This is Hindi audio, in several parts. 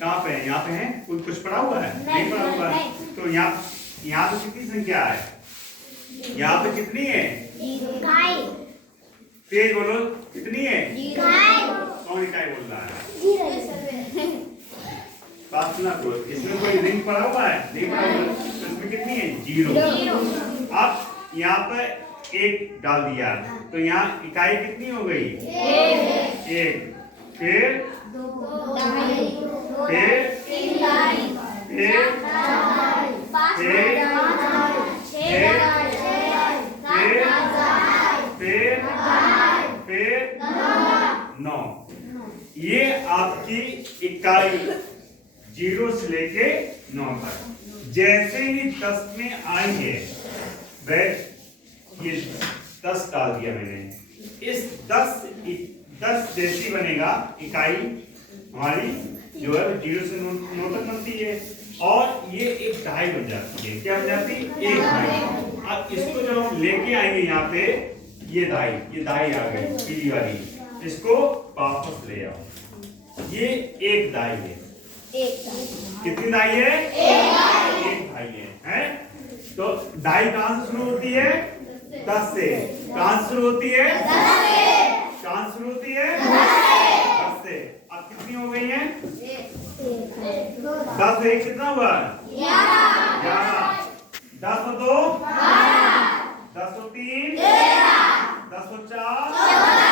कहाँ पे है? यहाँ पे है? कुछ पड़ा हुआ है? नहीं पड़ा हुआ है। तो यहाँ पे कितनी संख्या है? यहाँ पे कितनी है? तेज बोलो, कितनी है? कौन इकाई बोल रहा है? बात सुना तो इसमें कोई रिंग पड़ा हुआ है? नहीं पड़ा हुआ। तो इसमें कितनी है? 0। अब यहाँ पर 1 डाल दिया तो यहाँ इकाई कितनी हो गई? 1। फिर 9। ये आपकी इकाई 0 से लेके 9 तक। जैसे ही 10 में आएंगे, ये 10 डाल दिया मैंने, इस 10 जैसी बनेगा इकाई हमारी जो है 0 से 9 तक बनती है और ये एक दहाई बन जाती है। क्या बन जाती है? एक दहाई। अब इसको जब हम लेके आएंगे यहाँ पे, ये दहाई आ गई पीली वाली, इसको वापस ले आओ। ये एक दहाई है। कितनी दहाई है? एक दहाई है? तो दहाई कहां से शुरू होती है? 10 से। कहां से शुरू होती है? 10 से। कहां से शुरू होती है? 10 से। अब कितनी हो गई है? 10 से 1 कितना हुआ? 11। 10 और 2 12। 10 और 3 13। 10 और 4 14।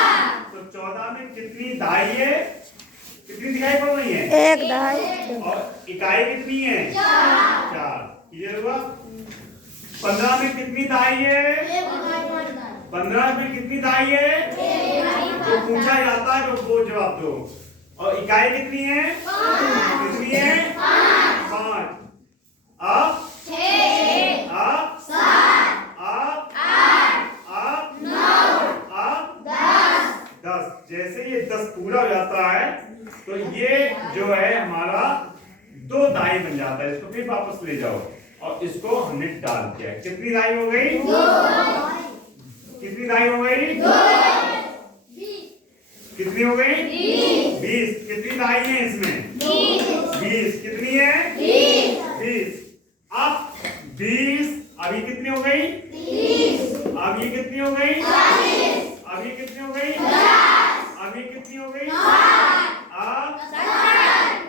तो 14 में कितनी दहाई है? कितनी दिखाई पड़ रही है? एक दहाई। और इकाई कितनी है? 4। क्लियर हुआ? 15 में कितनी दहाई है? 15 में कितनी दहाई है? तो पूछा जाता है तो वो जवाब दो। और इकाई कितनी है? कितनी है? 5। अब 6। अब 7। अब 8। अब 9। अब 10। जैसे ये 10 पूरा हो जाता है तो ये जो है हमारा 2 दहाई बन जाता है। इसको फिर वापस ले जाओ और इसको हमने डाल दिया। कितनी दहाई हो गई? 2। कितनी दहाई हो गई? 2। कितनी हो गई? 20। कितनी दहाई है इसमें? 20। कितनी है? 20। अब 20 अभी कितनी हो गई? 30। अब ये कितनी हो गई? 40। अब ये कितनी हो गई? 50। अब ये कितनी हो गई? 60। अब 70।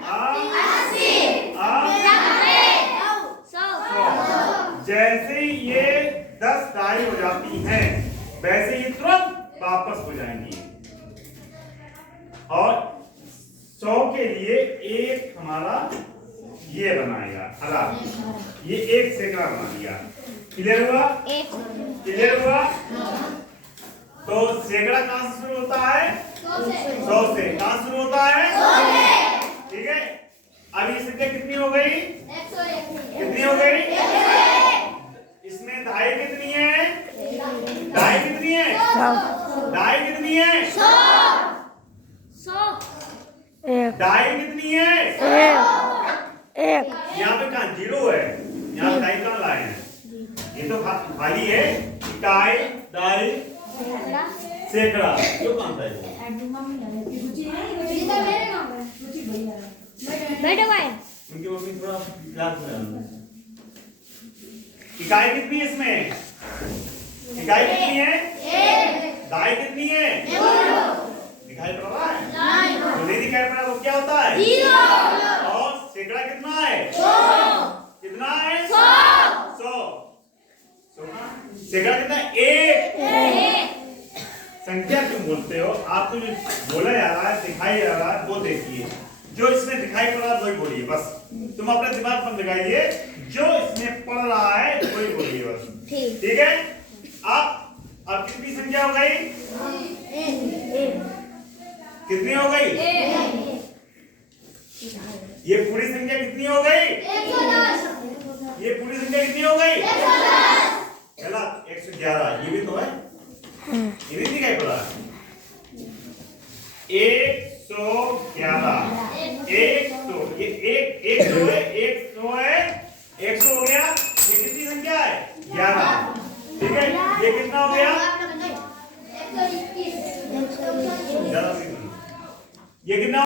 अब 80। अब 100। जैसे ही ये 10 दहाई हो जाती हैं, वैसे ही तुरंत वापस हो जाएंगी। और 100 के लिए एक हमारा ये बनाएगा हरा, ये एक सैकड़ा बना दिया। क्लियर हुआ? क्लियर हुआ? तो सैकड़ा कहां से शुरू होता है? 100 से। कहां से शुरू होता है? 100 से। ठीक है। अब ये संख्या कितनी हो गई? 101। कितनी हो गई? 101। इसमें दहाई कितनी है? दहाई कितनी है? 100। दहाई कितनी है? 100। दहाई कितनी है? 1। यहाँ पे कहाँ 0 है? यहाँ पे दहाई कहाँ लाए हैं? ये तो खाली है। इकाई, दहाई, सैकड़ा, क्यों कहाँ था ये? उनकी मम्मी थोड़ा क्लास में। इकाई कितनी है इसमें? इकाई कितनी है? 1। दहाई कितनी है? 0। दिखाई पड़ रहा है? नहीं। नहीं दिखाई पड़ रहा वो क्या होता है? 0। और सैकड़ा कितना है? 100। कितना है? 100। सैकड़ा कितना है? 1। संख्या क्यों बोलते हो? आपको जो बोला जा रहा है, दिखाई जा रहा है, वो देखिए। जो इसमें दिखाई पड़ रहा है वही बोलिए बस। तुम अपना दिमाग पर लगाइए, जो इसमें पढ़ रहा है वही बोलिए बस। ठीक है। अब कितनी संख्या हो गई? कितनी हो गई? ये पूरी संख्या कितनी हो गई? 110। ये पूरी संख्या कितनी हो गई? 110। चला 111। ये भी तो है, ये भी दिखाई पड़ा। 111। 100। ये एक 100 है, 100 है, 100 हो गया। ये कितनी संख्या है? 11। ठीक है। ये कितना हो गया? 121। ये कितना